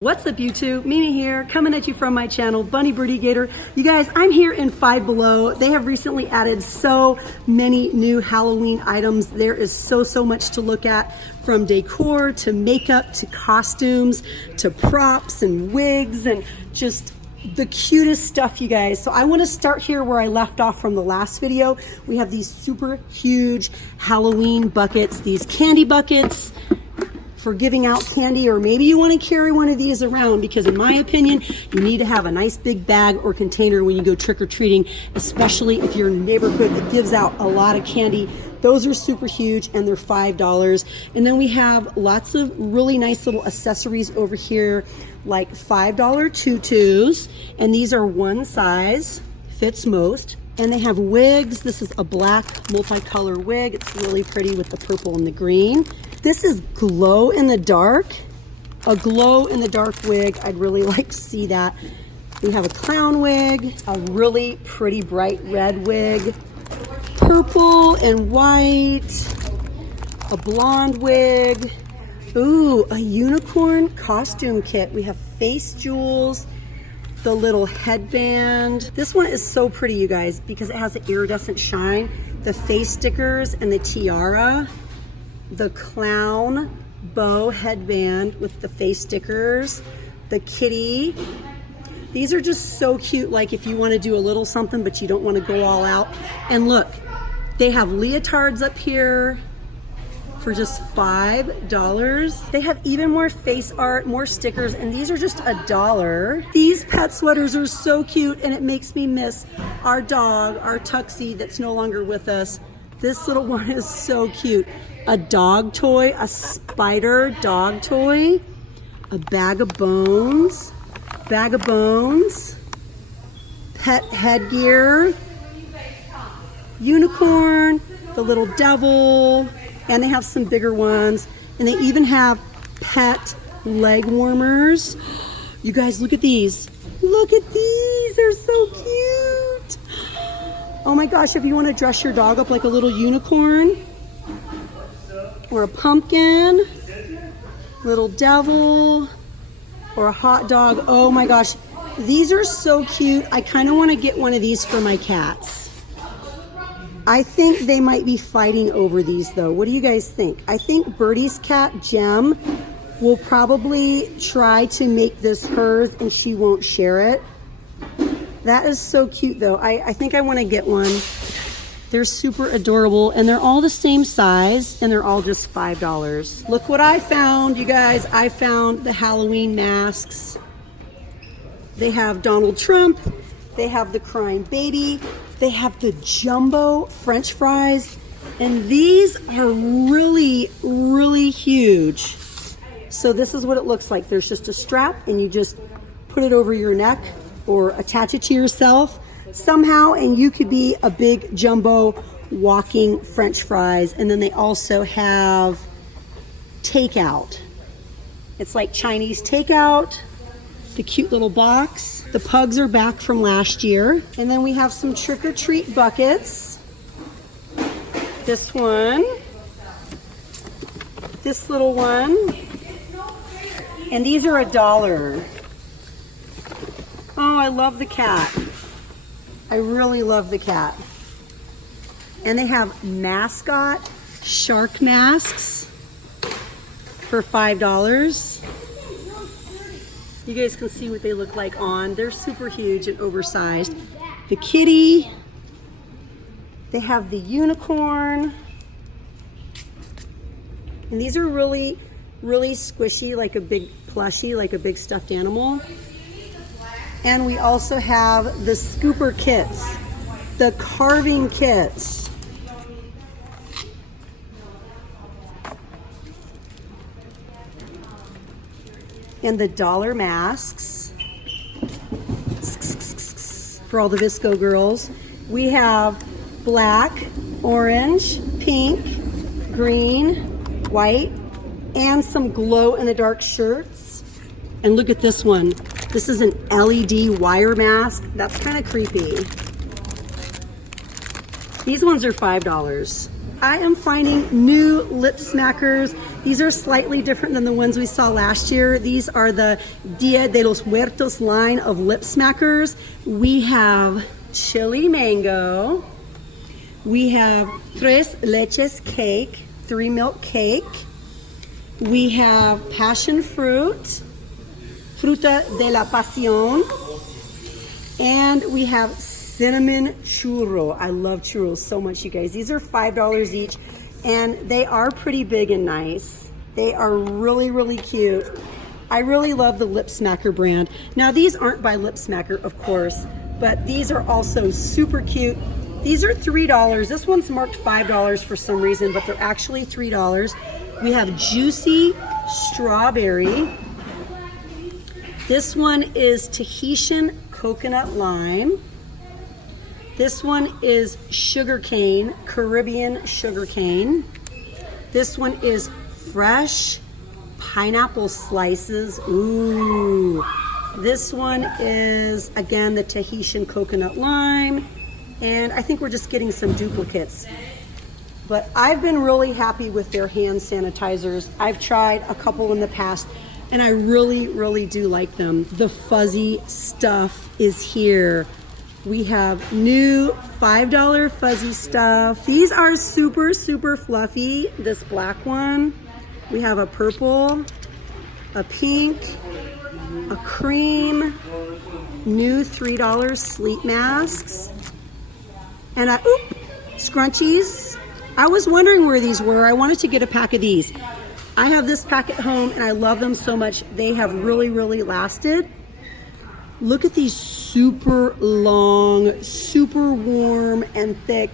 What's up YouTube? Mimi here, coming at you from my channel, Bunny Birdy Gator. You guys, I'm here in Five Below. They have recently added so many new Halloween items. There is so much to look at, from decor to makeup to costumes to props and wigs and just the cutest stuff, you guys. So I want to start here where I left off from the last video. We have these super huge Halloween buckets, these candy buckets for giving out candy, or maybe you want to carry one of these around, because in my opinion, you need to have a nice big bag or container when you go trick-or-treating, especially if you're in a neighborhood that gives out a lot of candy. Those are super huge and they're $5. And then we have lots of really nice little accessories over here, like $5 tutus, and these are one size, fits most. And they have wigs. This is a black multicolor wig. It's really pretty with the purple and the green. This is glow in the dark, a glow in the dark wig. I'd really like to see that. We have a clown wig, a really pretty bright red wig, purple and white, a blonde wig. Ooh, a unicorn costume kit. We have face jewels, the little headband. This one is so pretty, you guys, because it has an iridescent shine, the face stickers and the tiara, the clown bow headband with the face stickers, the kitty. These are just so cute, like if you want to do a little something but you don't want to go all out. And look, they have leotards up here for just $5. They have even more face art, more stickers, and these are just $1. These pet sweaters are so cute, and it makes me miss our dog, our Tuxie, that's no longer with us. This little one is so cute. A dog toy, a spider dog toy, a bag of bones, pet headgear, unicorn, the little devil, and they have some bigger ones, and they even have pet leg warmers. You guys, look at these. Look at these, they're so cute. Oh my gosh, if you want to dress your dog up like a little unicorn or a pumpkin, little devil, or a hot dog. Oh my gosh, these are so cute. I kind of want to get one of these for my cats. I think they might be fighting over these though. What do you guys think? I think Birdy's cat, Gem, will probably try to make this hers and she won't share it. That is so cute though. I think I want to get one. They're super adorable, and they're all the same size, and they're all just $5. Look what I found, you guys. I found the Halloween masks. They have Donald Trump. They have the crying baby. They have the jumbo French fries, and these are really huge. So this is what it looks like. There's just a strap, and you just put it over your neck or attach it to yourself somehow, and you could be a big jumbo walking French fries. And then they also have takeout. It's like Chinese takeout, the cute little box. The pugs are back from last year. And then we have some trick-or-treat buckets. This one, this little one, and these are $1. Oh, I love the cat. I really love the cat. And they have mascot shark masks for $5. You guys can see what they look like on. They're super huge and oversized. The kitty. They have the unicorn. And these are really squishy, like a big plushie, like a big stuffed animal. And we also have the scooper kits, the carving kits. And the dollar masks for all the Visco girls. We have black, orange, pink, green, white, and some glow in the dark shirts. And look at this one. This is an LED wire mask. That's kind of creepy. These ones are $5. I am finding new lip smackers. These are slightly different than the ones we saw last year. These are the Dia de los Muertos line of lip smackers. We have chili mango. We have tres leches cake, 3 milk cake. We have passion fruit, fruta de la pasión. And we have cinnamon churro. I love churros so much, you guys. These are $5 each, and they are pretty big and nice. They are really, really cute. I really love the Lip Smacker brand. Now, these aren't by Lip Smacker, of course, but these are also super cute. These are $3. This one's marked $5 for some reason, but they're actually $3. We have Juicy Strawberry. This one is Tahitian Coconut Lime. This one is Sugarcane, Caribbean Sugarcane. This one is Fresh Pineapple Slices. Ooh. This one is, again, the Tahitian Coconut Lime. And I think we're just getting some duplicates. But I've been really happy with their hand sanitizers. I've tried a couple in the past, and I really, really do like them. The fuzzy stuff is here. We have new $5 fuzzy stuff. These are super, super fluffy. This black one. We have a purple, a pink, a cream, new $3 sleep masks, and scrunchies. I was wondering where these were. I wanted to get a pack of these. I have this pack at home and I love them so much. They have really, really lasted. Look at these super long, super warm and thick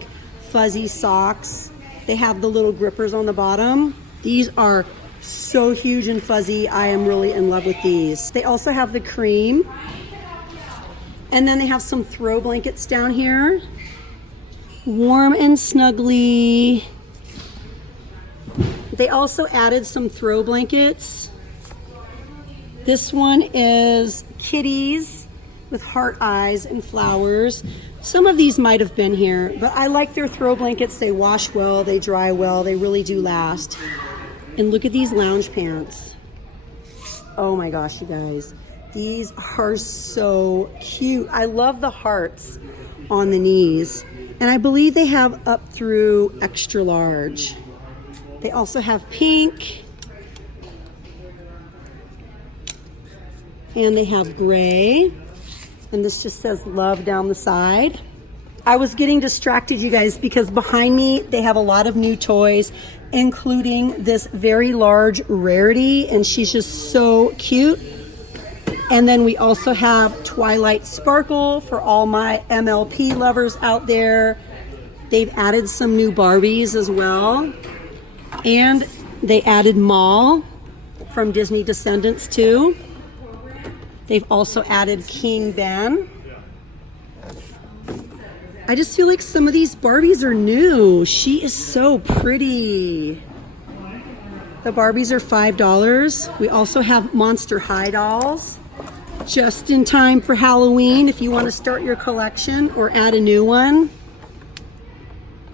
fuzzy socks. They have the little grippers on the bottom. These are so huge and fuzzy. I am really in love with these. They also have the cream. And then they have some throw blankets down here. Warm and snuggly. They also added some throw blankets. This one is kitties with heart eyes and flowers. Some of these might have been here, but I like their throw blankets. They wash well, they dry well, they really do last. And look at these lounge pants. Oh my gosh, you guys. These are so cute. I love the hearts on the knees. And I believe they have up through extra large. They also have pink. And they have gray. And this just says love down the side. I was getting distracted, you guys, because behind me they have a lot of new toys, including this very large Rarity, and she's just so cute. And then we also have Twilight Sparkle for all my MLP lovers out there. They've added some new Barbies as well. And they added Maul from Disney Descendants too. They've also added King Ben. I just feel like some of these Barbies are new. She is so pretty. The Barbies are $5. We also have Monster High dolls. Just in time for Halloween if you want to start your collection or add a new one.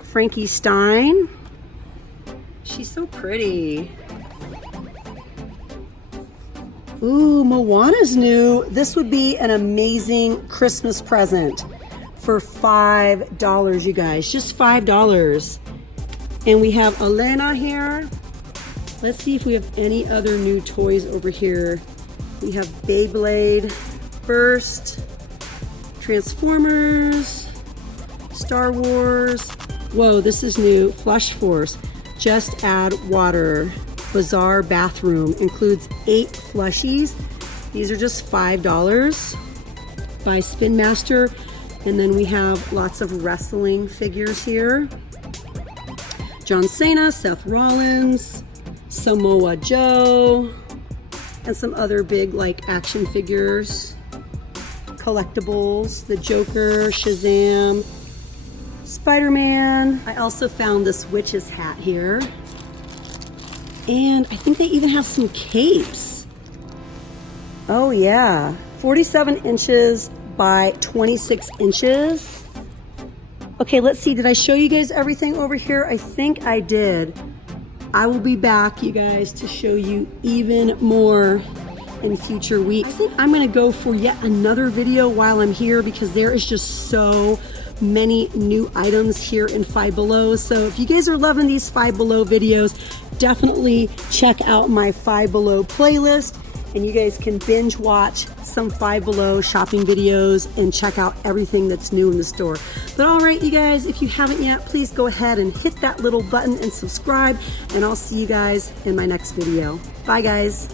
Frankie Stein. She's so pretty. Ooh, Moana's new. This would be an amazing Christmas present for $5, you guys. Just $5. And we have Elena here. Let's see if we have any other new toys over here. We have Beyblade, Burst, Transformers, Star Wars. Whoa, this is new. Flush Force. Just add water. Bazaar bathroom. Includes 8 plushies. These are just $5 by Spin Master. And then we have lots of wrestling figures here. John Cena, Seth Rollins, Samoa Joe, and some other big like action figures, collectibles, the Joker, Shazam, Spider-Man. I also found this witch's hat here. And I think they even have some capes. Oh yeah, 47 inches by 26 inches. Okay, let's see. Did I show you guys everything over here? I think I did. I will be back, you guys, to show you even more in future weeks. I think I'm gonna go for yet another video while I'm here because there is just so many new items here in Five Below. So if you guys are loving these Five Below videos, definitely check out my Five Below playlist, and you guys can binge watch some Five Below shopping videos and check out everything that's new in the store. But all right, you guys, if you haven't yet, please go ahead and hit that little button and subscribe, and I'll see you guys in my next video. Bye, guys.